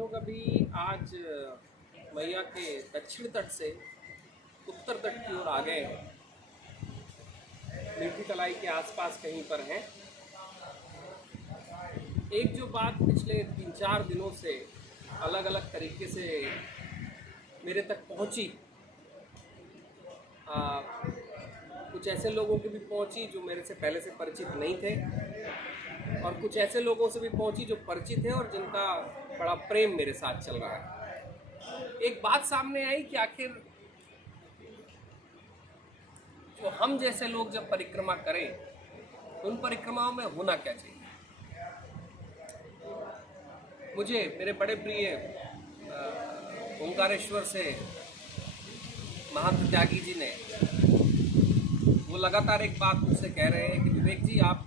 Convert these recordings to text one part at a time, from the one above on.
लोग अभी आज मैया के दक्षिण तट से उत्तर तट की ओर आ गए हैं। मीठी तलाई के आसपास कहीं पर हैं। एक जो बात पिछले 3-4 दिनों से अलग अलग तरीके से मेरे तक पहुंची, कुछ ऐसे लोगों की भी पहुंची जो मेरे से पहले से परिचित नहीं थे, और कुछ ऐसे लोगों से भी पहुंची जो परिचित हैं और जिनका बड़ा प्रेम मेरे साथ चल रहा है। एक बात सामने आई कि आखिर जो हम जैसे लोग जब परिक्रमा करें, उन परिक्रमाओं में होना क्या चाहिए। मुझे मेरे बड़े प्रिय ओंकारेश्वर से महंत त्यागी जी ने वो लगातार एक बात मुझसे कह रहे हैं कि विवेक जी, आप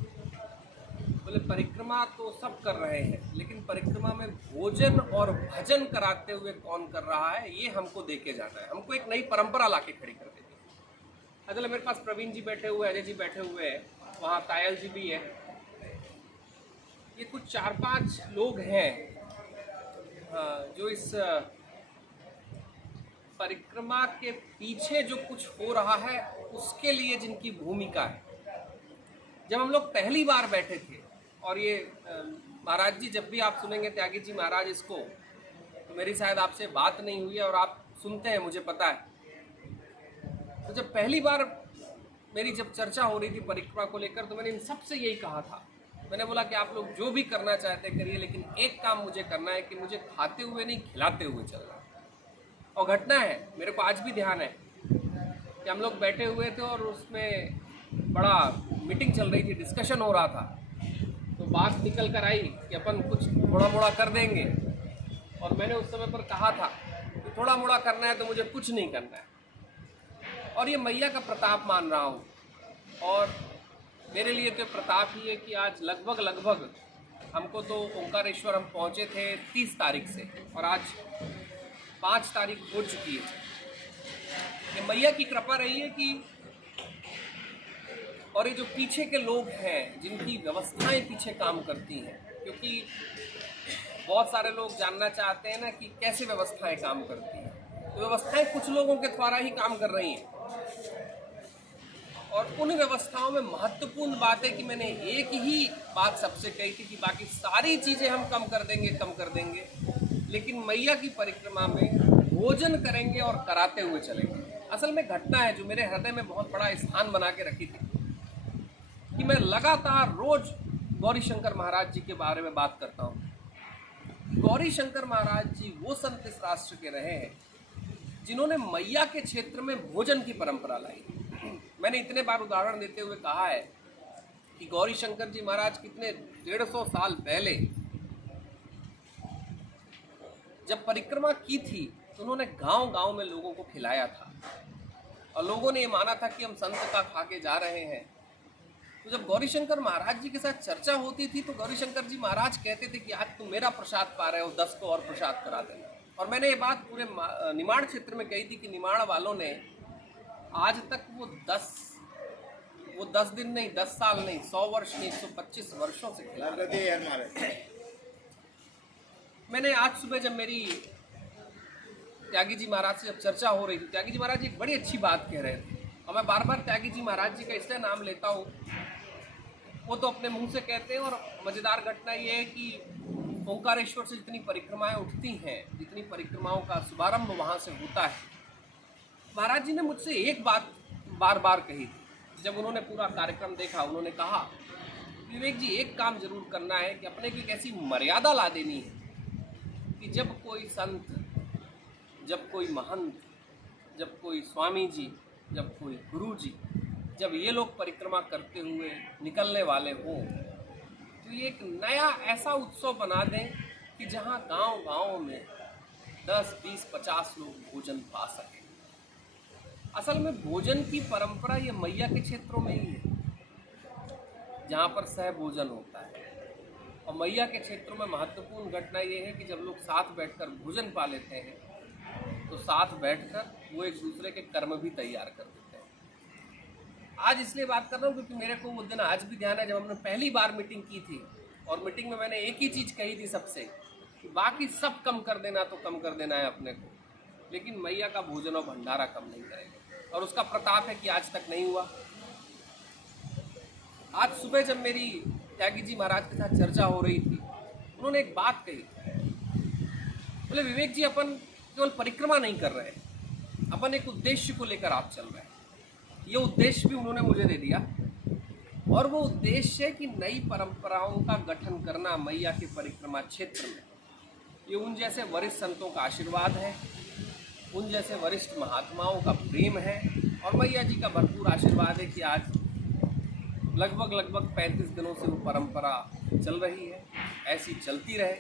बोले परिक्रमा तो सब कर रहे हैं, लेकिन परिक्रमा में भोजन और भजन कराते हुए कौन कर रहा है, ये हमको देखे जाना है। हमको एक नई परंपरा लाके खड़ी कर देती है। अगले मेरे पास प्रवीण जी बैठे हुए, अजय जी बैठे हुए हैं, वहाँ तायल जी भी है। ये कुछ 4-5 लोग हैं जो इस परिक्रमा के पीछे जो कुछ हो रहा है उसके लिए जिनकी भूमिका है। जब हम लोग पहली बार बैठे थे, और ये महाराज जी जब भी आप सुनेंगे त्यागी जी महाराज इसको, तो मेरी शायद आपसे बात नहीं हुई है और आप सुनते हैं, मुझे पता है। तो जब पहली बार मेरी जब चर्चा हो रही थी परिक्रमा को लेकर, तो मैंने इन सबसे यही कहा था। मैंने बोला कि आप लोग जो भी करना चाहते करिए, लेकिन एक काम मुझे करना है कि मुझे खाते हुए नहीं खिलाते हुए चलना है। और घटना है, मेरे को आज भी ध्यान है कि हम लोग बैठे हुए थे और उसमें बड़ा मीटिंग चल रही थी, डिस्कशन हो रहा था। तो बात निकल कर आई कि अपन कुछ थोड़ा मोड़ा कर देंगे, और मैंने उस समय पर कहा था कि थोड़ा मोड़ा करना है तो मुझे कुछ नहीं करना है, और ये मैया का प्रताप मान रहा हूँ। और मेरे लिए तो प्रताप ही है कि आज लगभग हमको तो ओंकारेश्वर हम पहुँचे थे 30 तारीख से, और आज 5 तारीख हो चुकी है। ये मैया की कृपा रही है कि, और ये जो पीछे के लोग हैं जिनकी व्यवस्थाएं पीछे काम करती हैं, क्योंकि बहुत सारे लोग जानना चाहते हैं ना कि कैसे व्यवस्थाएं काम करती हैं। तो व्यवस्थाएं कुछ लोगों के द्वारा ही काम कर रही हैं, और उन व्यवस्थाओं में महत्वपूर्ण बात है कि मैंने एक ही बात सबसे कही थी कि बाकी सारी चीज़ें हम कम कर देंगे, लेकिन मैया की परिक्रमा में भोजन करेंगे और कराते हुए चलेंगे। असल में घटना है जो मेरे हृदय में बहुत बड़ा स्थान बना के रखी थी कि मैं लगातार रोज गौरी शंकर महाराज जी के बारे में बात करता हूँ। गौरी शंकर महाराज जी वो संत इस राष्ट्र के रहे हैं जिन्होंने मैया के क्षेत्र में भोजन की परंपरा लाई। मैंने इतने बार उदाहरण देते हुए कहा है कि गौरी शंकर जी महाराज कितने 150 साल पहले जब परिक्रमा की थी, तो उन्होंने गांव-गांव में लोगों को खिलाया था, और लोगों ने ये माना था कि हम संत का खा के जा रहे हैं। तो जब गौरी शंकर महाराज जी के साथ चर्चा होती थी, तो गौरी शंकर जी महाराज कहते थे कि आज तुम मेरा प्रसाद पा रहे हो, 10 को और प्रसाद करा देना। और मैंने ये बात पूरे निमाड़ क्षेत्र में कही थी कि निमाड़ वालों ने आज तक वो 10 दिन नहीं, 10 साल नहीं, 100 वर्ष नहीं, 125 वर्षों से खिला। मैंने आज सुबह जब मेरी त्यागी जी महाराज से जब चर्चा हो रही थी, त्यागी जी महाराज जी एक बड़ी अच्छी बात कह रहे थे, और मैं बार बार त्यागी जी महाराज जी का इसलिए नाम लेता हूँ, वो तो अपने मुंह से कहते हैं। और मज़ेदार घटना ये है कि ओंकारेश्वर से जितनी परिक्रमाएं उठती हैं, जितनी परिक्रमाओं का शुभारंभ वहाँ से होता है, महाराज जी ने मुझसे एक बात बार बार कही थी। जब उन्होंने पूरा कार्यक्रम देखा, उन्होंने कहा, विवेक जी एक काम जरूर करना है कि अपने को एक ऐसी मर्यादा ला देनी है कि जब कोई संत, जब कोई महंत, जब कोई स्वामी जी, जब कोई गुरु जी, जब ये लोग परिक्रमा करते हुए निकलने वाले हों, तो ये एक नया ऐसा उत्सव बना दें कि जहाँ गांव-गांव में 10, 20, 50 लोग भोजन पा सकें। असल में भोजन की परंपरा ये मैया के क्षेत्रों में ही है, जहाँ पर सह भोजन होता है। और मैया के क्षेत्रों में महत्वपूर्ण घटना ये है कि जब लोग साथ बैठकर भोजन पा लेते हैं, तो साथ बैठकर वो एक दूसरे के कर्म भी तैयार कर देते हैं। आज इसलिए बात कर रहा हूँ क्योंकि मेरे को वो दिन आज भी ध्यान है जब हमने पहली बार मीटिंग की थी, और मीटिंग में मैंने एक ही चीज़ कही थी सबसे कि बाकी सब कम कर देना तो कम कर देना है अपने को, लेकिन मैया का भोजन और भंडारा कम नहीं करेगा। और उसका प्रताप है कि आज तक नहीं हुआ। आज सुबह जब मेरी त्यागी जी महाराज के साथ चर्चा हो रही थी, उन्होंने एक बात कही। बोले विवेक जी, अपन केवल परिक्रमा नहीं कर रहे हैं, अपन एक उद्देश्य को लेकर आप चल रहे हैं। ये उद्देश्य भी उन्होंने मुझे दे दिया, और वो उद्देश्य है कि नई परंपराओं का गठन करना मैया के परिक्रमा क्षेत्र में। ये उन जैसे वरिष्ठ संतों का आशीर्वाद है, उन जैसे वरिष्ठ महात्माओं का प्रेम है, और मैया जी का भरपूर आशीर्वाद है कि आज लगभग 35 दिनों से वो परंपरा चल रही है। ऐसी चलती रहे,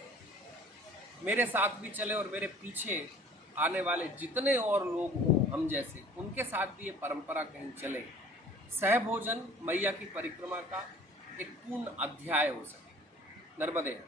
मेरे साथ भी चले और मेरे पीछे आने वाले जितने और लोग हों हम जैसे, उनके साथ भी ये परंपरा कहीं चले। सहभोजन मैया की परिक्रमा का एक पूर्ण अध्याय हो सके। नर्मदे।